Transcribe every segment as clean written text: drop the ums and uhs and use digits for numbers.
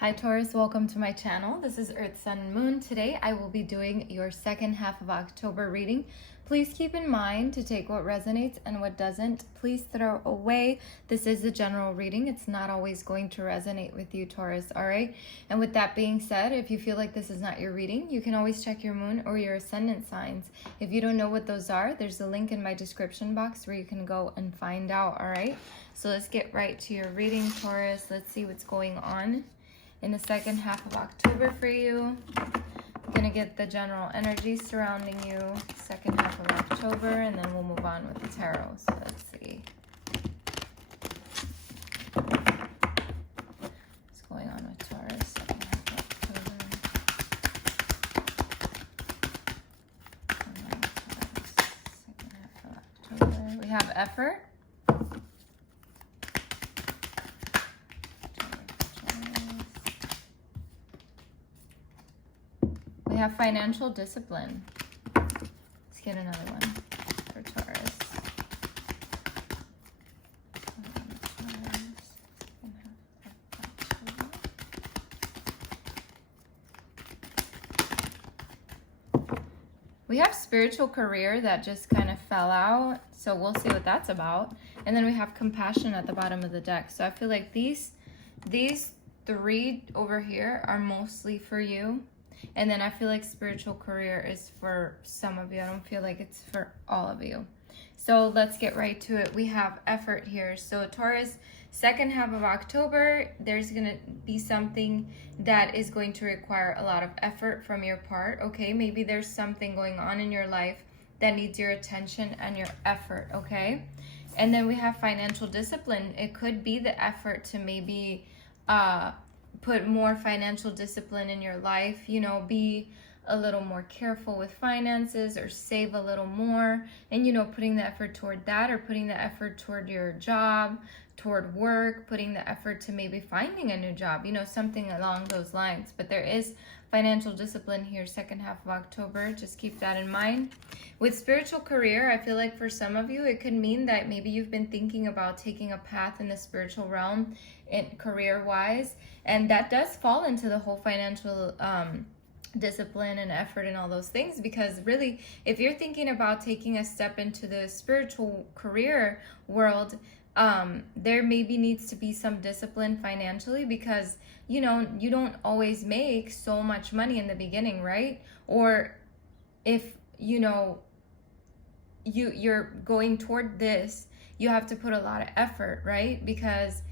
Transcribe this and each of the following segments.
Hi Taurus, welcome to my channel. This is Earth, Sun, and Moon. Today I will be doing your second half of October reading. Please keep in mind to take what resonates and what doesn't. Please throw away. This is a general reading. It's not always going to resonate with you, Taurus, all right? And with that being said, if you feel like this is not your reading, you can always check your moon or your ascendant signs. If you don't know what those are, there's a link in my description box where you can go and find out, all right? So let's get right to your reading, Taurus. Let's see what's going on in the second half of October for you. I'm gonna get the general energy surrounding you, second half of October, and then we'll move on with the tarot. So let's see. What's going on with Taurus, second half of October? Second half of October. We have effort. We have financial discipline. Let's get another one for Taurus. We have spiritual career that just kind of fell out, so we'll see what that's about. And then we have compassion at the bottom of the deck. So I feel like these three over here are mostly for you. And then I feel like spiritual career is for some of you. I don't feel like it's for all of you. So let's get right to it. We have effort here. So Taurus, second half of October, there's going to be something that is going to require a lot of effort from your part. Okay, maybe there's something going on in your life that needs your attention and your effort. Okay, and then we have financial discipline. It could be the effort to maybe put more financial discipline in your life, you know, be a little more careful with finances or save a little more, and, you know, putting the effort toward that, or putting the effort toward your job, toward work, putting the effort to maybe finding a new job, you know, something along those lines. But there is financial discipline here, second half of October. Just keep that in mind. With spiritual career, I feel like for some of you, it could mean that maybe you've been thinking about taking a path in the spiritual realm, career-wise, and that does fall into the whole financial discipline and effort and all those things, because really, if you're thinking about taking a step into the spiritual career world, there maybe needs to be some discipline financially, because you know you don't always make so much money in the beginning, right? Or if you know you're going toward this, you have to put a lot of effort, right? Because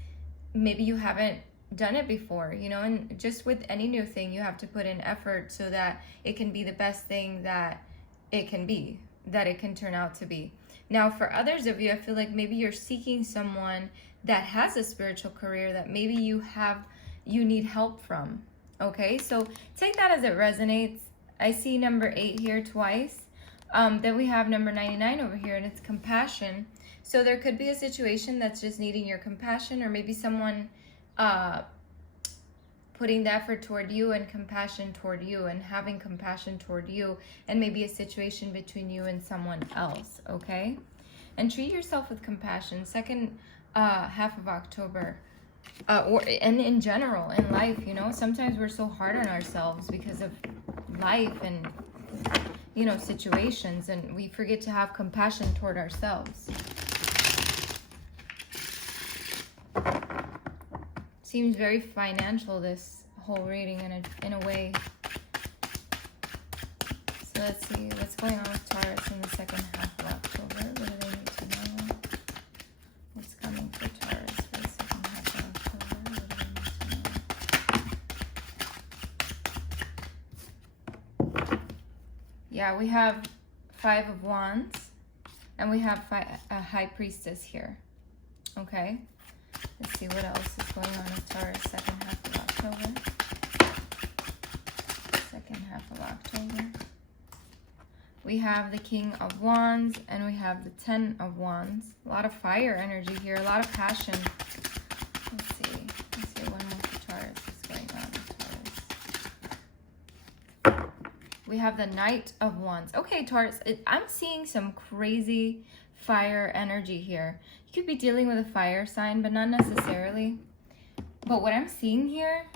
maybe you haven't done it before, you know, and just with any new thing, you have to put in effort so that it can be the best thing that it can be, that it can turn out to be. Now, for others of you, I feel like maybe you're seeking someone that has a spiritual career that maybe you need help from. Okay, so take that as it resonates. I see number 8 here twice. Then we have number 99 over here, and it's compassion. So there could be a situation that's just needing your compassion, or maybe someone putting the effort toward you and compassion toward you and having compassion toward you, and maybe a situation between you and someone else, okay? And treat yourself with compassion. Second half of October, and in general, in life, you know, sometimes we're so hard on ourselves because of life and, you know, situations, and we forget to have compassion toward ourselves. Seems very financial, this whole reading, in a way. So let's see what's going on with Taurus in the second half of October. What do they need to know? What's coming for Taurus for the second half of October? What do they need to know? Yeah, we have 5 of Wands, and we have a High Priestess here. Okay. Let's see what else is going on with Taurus second half of October. Second half of October. We have the King of Wands, and we have the 10 of Wands. A lot of fire energy here, a lot of passion. Let's see one more for Taurus. What's going on with Taurus? We have the Knight of Wands. Okay, Taurus, I'm seeing some crazy fire energy here. You could be dealing with a fire sign, but not necessarily. But what I'm seeing here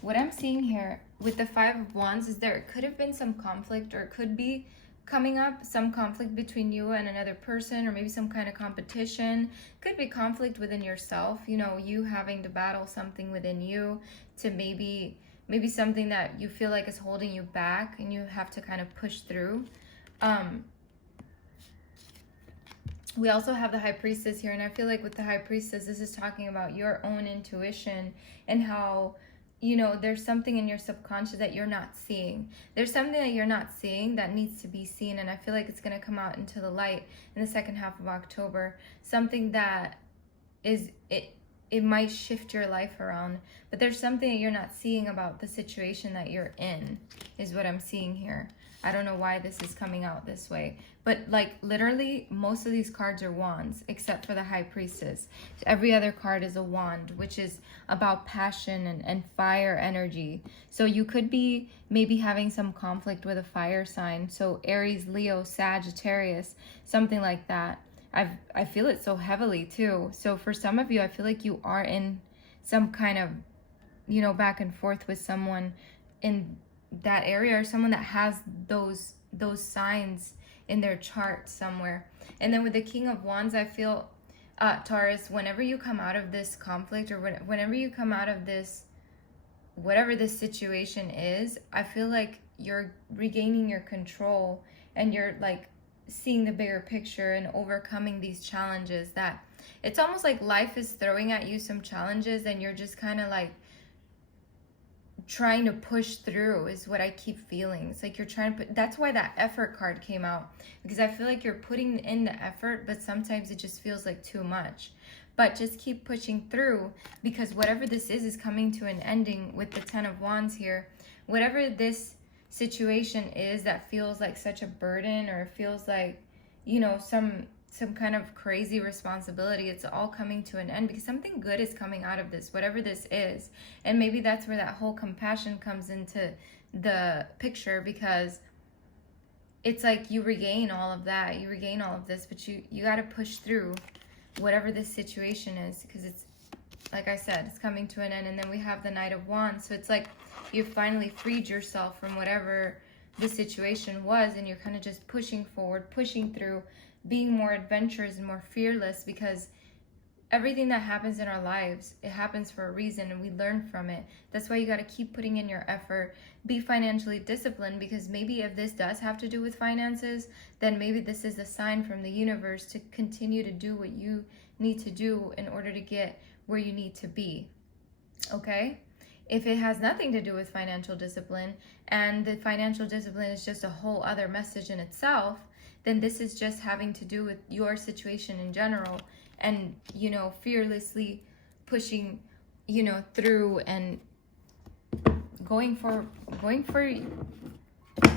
What I'm seeing here with the Five of Wands is there could have been some conflict, or it could be coming up some conflict between you and another person, or maybe some kind of competition. Could be conflict within yourself, you know, you having to battle something within you to maybe something that you feel like is holding you back and you have to kind of push through. We also have the High Priestess here, and I feel like with the High Priestess, this is talking about your own intuition and how, you know, there's something in your subconscious that you're not seeing. There's something that you're not seeing that needs to be seen, and I feel like it's going to come out into the light in the second half of October. Something that is, it might shift your life around, but there's something that you're not seeing about the situation that you're in, is what I'm seeing here. I don't know why this is coming out this way, but like literally most of these cards are wands except for the High Priestess. Every other card is a wand, which is about passion and fire energy. So you could be maybe having some conflict with a fire sign. So Aries, Leo, Sagittarius, something like that. I feel it so heavily too. So for some of you, I feel like you are in some kind of, you know, back and forth with someone in that area, or someone that has those signs in their chart somewhere. And then with the King of Wands, I feel Taurus, whenever you come out of this conflict, or whenever you come out of this, whatever this situation is, I feel like you're regaining your control and you're like seeing the bigger picture and overcoming these challenges. That it's almost like life is throwing at you some challenges and you're just kind of like trying to push through, is what I keep feeling. It's like you're trying to put, that's why that effort card came out, because I feel like you're putting in the effort, but sometimes it just feels like too much. But just keep pushing through, because whatever this is coming to an ending with the Ten of Wands here. Whatever this situation is that feels like such a burden, or feels like, you know, some kind of crazy responsibility, it's all coming to an end, because something good is coming out of this, whatever this is. And maybe that's where that whole compassion comes into the picture, because it's like you regain all of that, you regain all of this, but you got to push through whatever this situation is, because it's, like I said, it's coming to an end. And then we have the Knight of Wands, so it's like you've finally freed yourself from whatever the situation was, and you're kind of just pushing forward, pushing through, being more adventurous and more fearless, because everything that happens in our lives, it happens for a reason, and we learn from it. That's why you got to keep putting in your effort. Be financially disciplined, because maybe if this does have to do with finances, then maybe this is a sign from the universe to continue to do what you need to do in order to get where you need to be. Okay? If it has nothing to do with financial discipline, and the financial discipline is just a whole other message in itself, then this is just having to do with your situation in general, and, you know, fearlessly pushing, you know, through and going for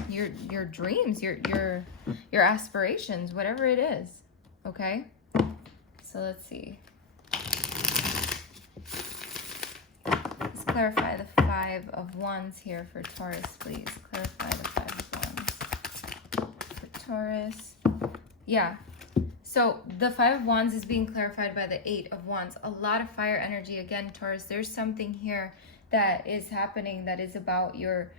your dreams, your aspirations, whatever it is. Okay? So let's see. Let's clarify the Five of Wands here for Taurus, please. Clarify the Five of Wands for Taurus. Yeah. So the Five of Wands is being clarified by the Eight of Wands. A lot of fire energy. Again, Taurus, there's something here that is happening that is about your...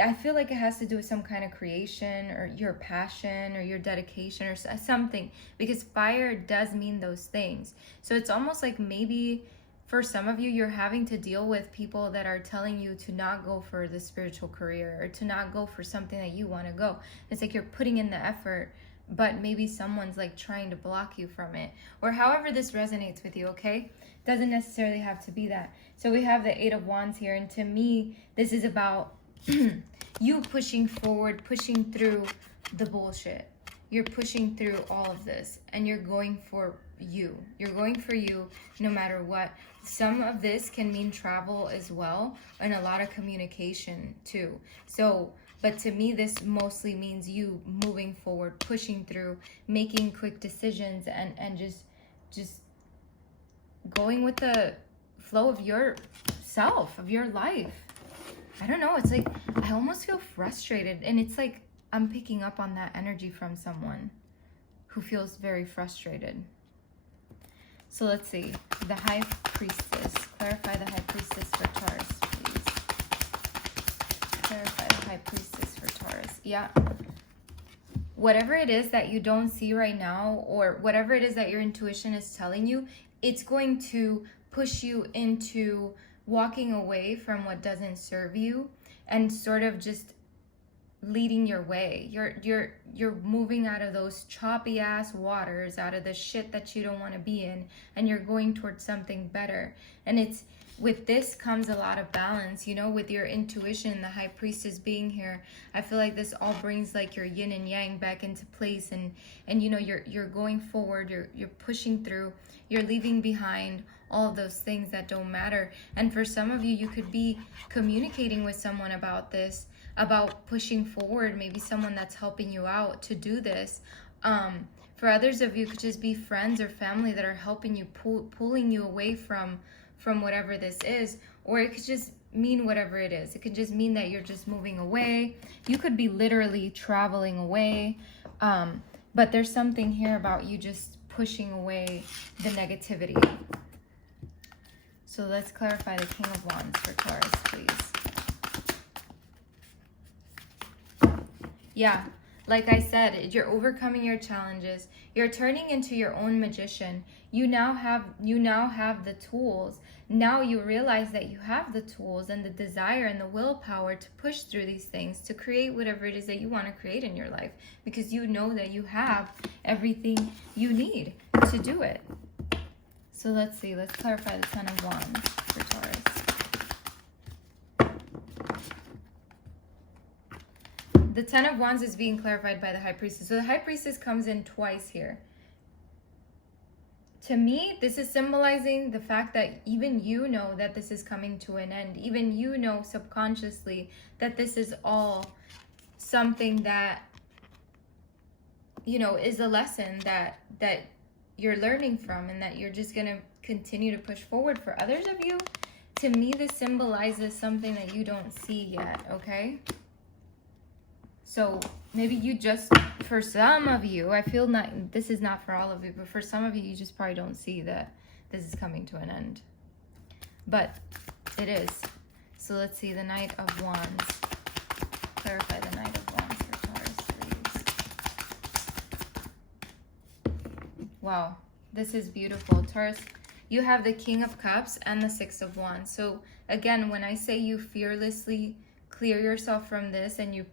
I feel like it has to do with some kind of creation, or your passion, or your dedication, or something, because fire does mean those things. So it's almost like maybe for some of you, you're having to deal with people that are telling you to not go for the spiritual career, or to not go for something that you want to go. It's like you're putting in the effort, but maybe someone's like trying to block you from it, or however this resonates with you. Okay, doesn't necessarily have to be that. So we have the Eight of Wands here, and to me, this is about you pushing forward, pushing through the bullshit. You're pushing through all of this, and you're going for you. You're going for you no matter what. Some of this can mean travel as well, and a lot of communication too. So, but to me, this mostly means you moving forward, pushing through, making quick decisions, and just going with the flow of yourself, of your life. I don't know, it's like I almost feel frustrated, and it's like I'm picking up on that energy from someone who feels very frustrated. So let's see, the High Priestess, Clarify the High Priestess for Taurus, please. Clarify the High Priestess for Taurus. Yeah. Whatever it is that you don't see right now, or whatever it is that your intuition is telling you, it's going to push you into walking away from what doesn't serve you and sort of just leading your way. You're moving out of those choppy ass waters, out of the shit that you don't want to be in, and you're going towards something better. And it's with this comes a lot of balance, you know, with your intuition, the High Priestess being here. I feel like this all brings like your yin and yang back into place, and you know, you're going forward, you're pushing through, you're leaving behind all of those things that don't matter. And for some of you, you could be communicating with someone about this, about pushing forward, maybe someone that's helping you out to do this. For others of you, it could just be friends or family that are helping you, pulling you away from whatever this is. Or it could just mean whatever it is. It could just mean that you're just moving away. You could be literally traveling away. But there's something here about you just pushing away the negativity. So let's clarify the King of Wands for Taurus, please. Yeah, like I said, you're overcoming your challenges. You're turning into your own magician. You now have the tools. Now you realize that you have the tools and the desire and the willpower to push through these things, to create whatever it is that you want to create in your life, because you know that you have everything you need to do it. So let's see, let's clarify the Ten of Wands for Taurus. The Ten of Wands is being clarified by the High Priestess. So the High Priestess comes in twice here. To me, this is symbolizing the fact that even you know that this is coming to an end. Even you know subconsciously that this is all something that, you know, is a lesson that you're learning from, and that you're just going to continue to push forward. For others of you, to me, this symbolizes something that you don't see yet, okay? So maybe you just, for some of you, I feel not, this is not for all of you, but for some of you, you just probably don't see that this is coming to an end. But it is. So let's see, the Knight of Wands. Clarify the Knight of Wands for Taurus, please. Wow, this is beautiful. Taurus, you have the King of Cups and the Six of Wands. So again, when I say you fearlessly clear yourself from this and you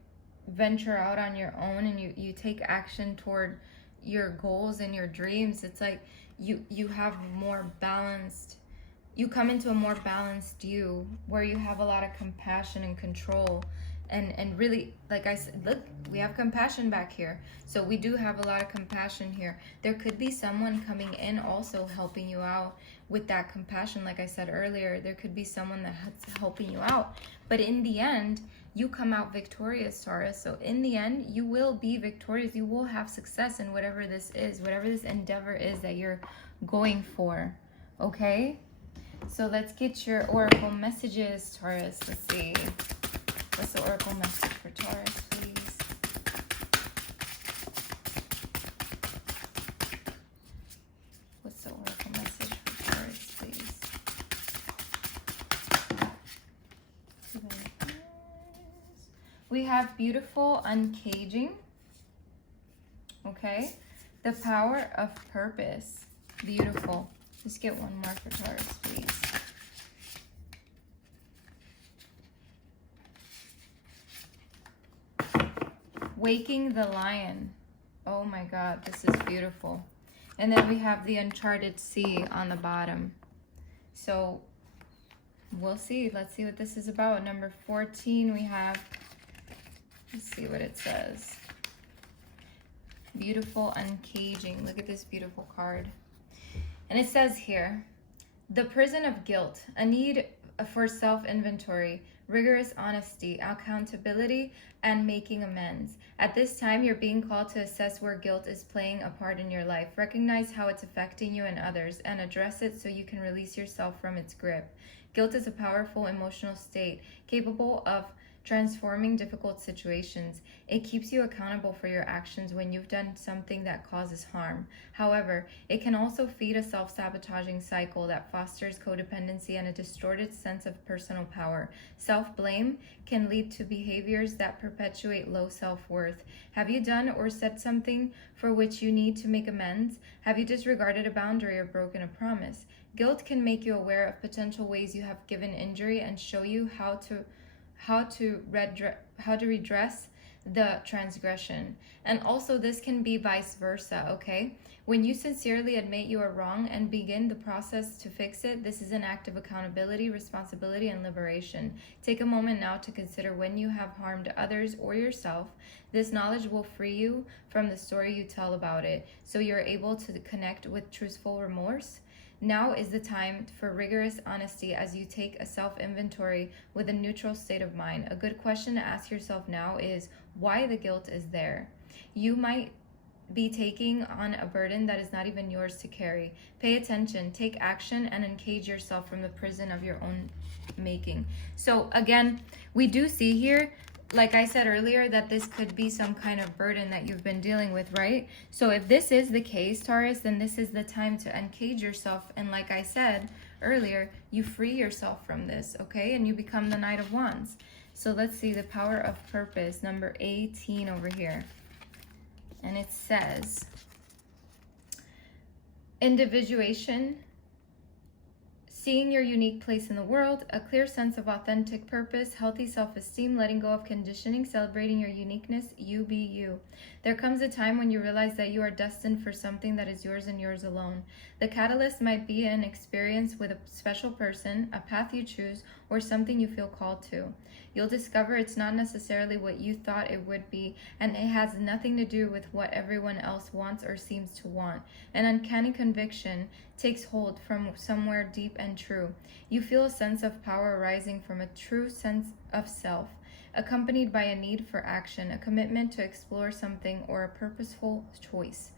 venture out on your own and you take action toward your goals and your dreams, it's like you have more balanced, you come into a more balanced you where you have a lot of compassion and control, and really, like I said, look, we have compassion back here. So we do have a lot of compassion here. There could be someone coming in also helping you out with that compassion. Like I said earlier, there could be someone that's helping you out, but in the end, you come out victorious, Taurus. So in the end, you will be victorious. You will have success in whatever this is, whatever this endeavor is that you're going for, okay? So let's get your oracle messages, Taurus. Let's see. What's the oracle message for Taurus, please? What's the oracle message for Taurus, please? We have beautiful uncaging, okay? The power of purpose, beautiful. Let's get one more for Taurus, please. Waking the lion. Oh my God, this is beautiful. And then we have the uncharted sea on the bottom. So we'll see. Let's see what this is about. Number 14, we have, let's see what it says. Beautiful uncaging. Look at this beautiful card. And it says here, the prison of guilt, a need for self-inventory, rigorous honesty, accountability, and making amends. At this time, you're being called to assess where guilt is playing a part in your life. Recognize how it's affecting you and others, and address it so you can release yourself from its grip. Guilt is a powerful emotional state capable of transforming difficult situations. It keeps you accountable for your actions when you've done something that causes harm. However, it can also feed a self-sabotaging cycle that fosters codependency and a distorted sense of personal power. Self-blame can lead to behaviors that perpetuate low self-worth. Have you done or said something for which you need to make amends? Have you disregarded a boundary or broken a promise? Guilt can make you aware of potential ways you have given injury and show you how to redress the transgression. And also this can be vice versa, okay? When you sincerely admit you are wrong and begin the process to fix it, this is an act of accountability, responsibility, and liberation. Take a moment now to consider when you have harmed others or yourself. This knowledge will free you from the story you tell about it, so you're able to connect with truthful remorse. Now is the time for rigorous honesty as you take a self-inventory with a neutral state of mind. A good question to ask yourself now is why the guilt is there. You might be taking on a burden that is not even yours to carry. Pay attention, take action, and uncage yourself from the prison of your own making. So again, we do see here, like I said earlier, that this could be some kind of burden that you've been dealing with, right? So if this is the case, Taurus, then this is the time to uncage yourself. And like I said earlier, you free yourself from this, okay? And you become the Knight of Wands. So let's see the power of purpose, number 18 over here. And it says, individuation, seeing your unique place in the world, a clear sense of authentic purpose, healthy self-esteem, letting go of conditioning, celebrating your uniqueness, you be you. There comes a time when you realize that you are destined for something that is yours and yours alone. The catalyst might be an experience with a special person, a path you choose, or something you feel called to. You'll discover it's not necessarily what you thought it would be, and it has nothing to do with what everyone else wants or seems to want. An uncanny conviction takes hold from somewhere deep and true. You feel a sense of power arising from a true sense of self, accompanied by a need for action, a commitment to explore something, or a purposeful choice.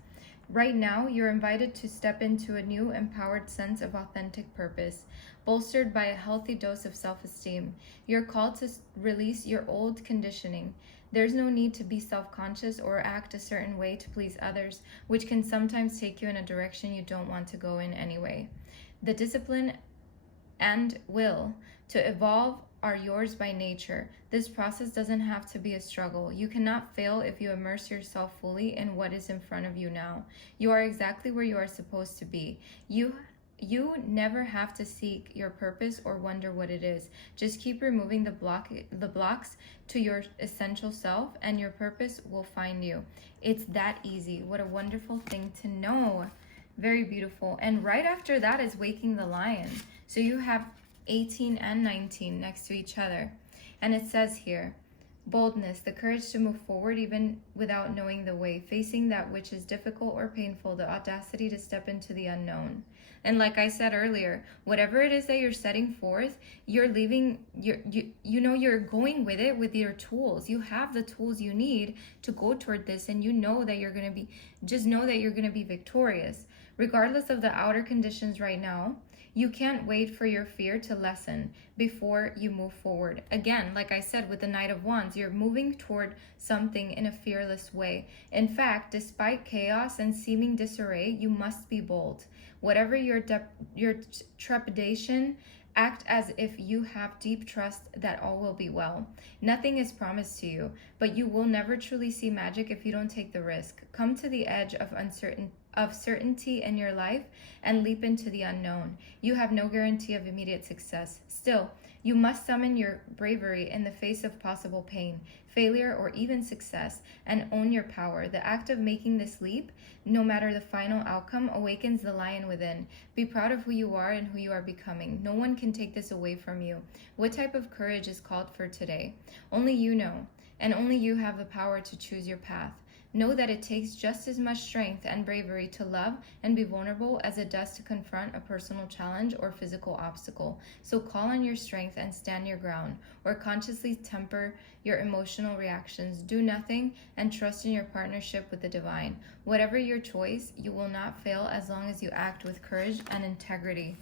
Right now, you're invited to step into a new, empowered sense of authentic purpose, bolstered by a healthy dose of self-esteem. You're called to release your old conditioning. There's no need to be self-conscious or act a certain way to please others, which can sometimes take you in a direction you don't want to go in anyway. The discipline and will to evolve are yours by nature. This process doesn't have to be a struggle. You cannot fail if you immerse yourself fully in what is in front of you now. You are exactly where you are supposed to be. You never have to seek your purpose or wonder what it is. Just keep removing the blocks to your essential self, and your purpose will find you. It's that easy. What a wonderful thing to know. Very beautiful. And right after that is Waking the Lion. So you have 18 and 19 next to each other. And it says here, boldness, the courage to move forward even without knowing the way, facing that which is difficult or painful, the audacity to step into the unknown. And like I said earlier, whatever it is that you're setting forth, you're leaving, you're going with it with your tools. You have the tools you need to go toward this, and you know that you're going to be, just know that you're going to be victorious. Regardless of the outer conditions right now, you can't wait for your fear to lessen before you move forward. Again, like I said, with the Knight of Wands, you're moving toward something in a fearless way. In fact, despite chaos and seeming disarray, you must be bold. Whatever your trepidation, act as if you have deep trust that all will be well. Nothing is promised to you, but you will never truly see magic if you don't take the risk. Come to the edge of certainty in your life and leap into the unknown. You have no guarantee of immediate success. Still, you must summon your bravery in the face of possible pain, failure, or even success, and own your power. The act of making this leap, no matter the final outcome, awakens the lion within. Be proud of who you are and who you are becoming. No one can take this away from you. What type of courage is called for today? Only you know, and only you have the power to choose your path. Know that it takes just as much strength and bravery to love and be vulnerable as it does to confront a personal challenge or physical obstacle. So call on your strength and stand your ground, or consciously temper your emotional reactions. Do nothing and trust in your partnership with the divine. Whatever your choice, you will not fail as long as you act with courage and integrity.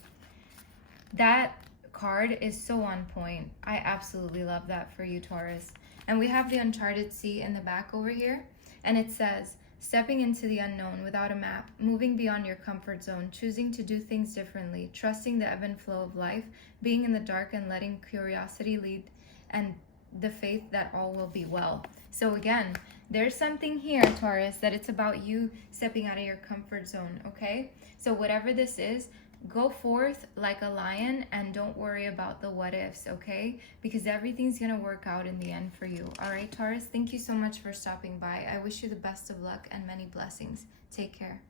That card is so on point. I absolutely love that for you, Taurus. And we have the uncharted sea in the back over here. And it says, stepping into the unknown without a map, moving beyond your comfort zone, choosing to do things differently, trusting the ebb and flow of life, being in the dark and letting curiosity lead, and the faith that all will be well. So again, there's something here, Taurus, that it's about you stepping out of your comfort zone, okay? So whatever this is, go forth like a lion and don't worry about the what ifs, okay? Because everything's gonna work out in the end for you. All right, Taurus, thank you so much for stopping by. I wish you the best of luck and many blessings. Take care.